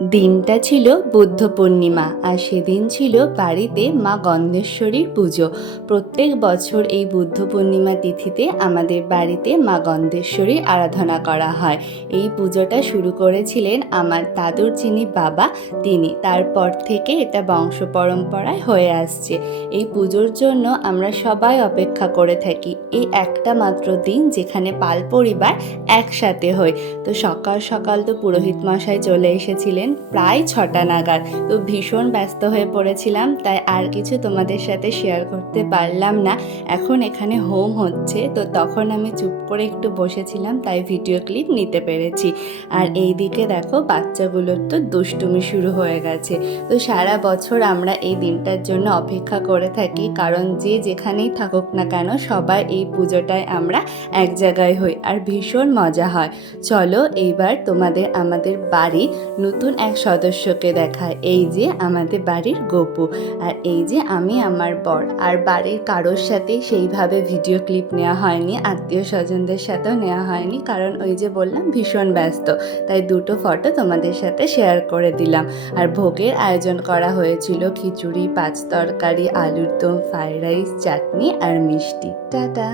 দিনটা ছিল বুদ্ধ পূর্ণিমা আর সেদিন ছিল বাড়িতে মা গন্ধেশ্বরীর পুজো। প্রত্যেক বছর এই বুদ্ধ পূর্ণিমা তিথিতে আমাদের বাড়িতে মা গন্ধেশ্বরীর আরাধনা করা হয়। এই পুজোটা শুরু করেছিলেন আমার দাদুর যিনি বাবা, তিনি। তারপর থেকে এটা বংশ পরম্পরায় হয়ে আসছে। এই পুজোর জন্য আমরা সবাই অপেক্ষা করে থাকি এই একটা মাত্র দিন যেখানে পাল পরিবার একসাথে হই। তো সকাল সকাল তো পুরোহিত মশাই চলে এসেছিলেন প্রায় 6টা নাগাদ। তো ভীষণ ব্যস্ত হয়ে পড়েছিলাম, তাই আর কিছু তোমাদের সাথে শেয়ার করতে পারলাম না। এখন এখানে হোম হচ্ছে, তো তখন আমি চুপ করে একটু বসেছিলাম, তাই ভিডিও ক্লিপ নিতে পেরেছি। আর এই দিকে দেখো বাচ্চাগুলোর তো দুষ্টুমি শুরু হয়ে গেছে। তো সারা বছর আমরা এই দিনটার জন্য অপেক্ষা করে থাকি, কারণ যে যেখানেই থাকুক না কেন সবাই এই পুজোটায় আমরা এক জায়গায় হই আর ভীষণ মজা হয়। চলো এইবার তোমাদের আমাদের বাড়ির নতুন এক সদস্যকে দেখায়। এই যে আমাদের বাড়ির গপু, আর এই যে আমি আমার বর। আর বাড়ির কারোর সাথেই সেইভাবে ভিডিও ক্লিপ নেওয়া হয়নি, আত্মীয় স্বজনদের সাথেও নেওয়া হয়নি, কারণ ওই যে বললাম ভীষণ ব্যস্ত, তাই দুটো ফটো তোমাদের সাথে শেয়ার করে দিলাম। আর ভোগের আয়োজন করা হয়েছিল খিচুড়ি, পাঁচ তরকারি, আলুর দম, ফ্রাইড রাইস, চাটনি আর মিষ্টি। টাটা।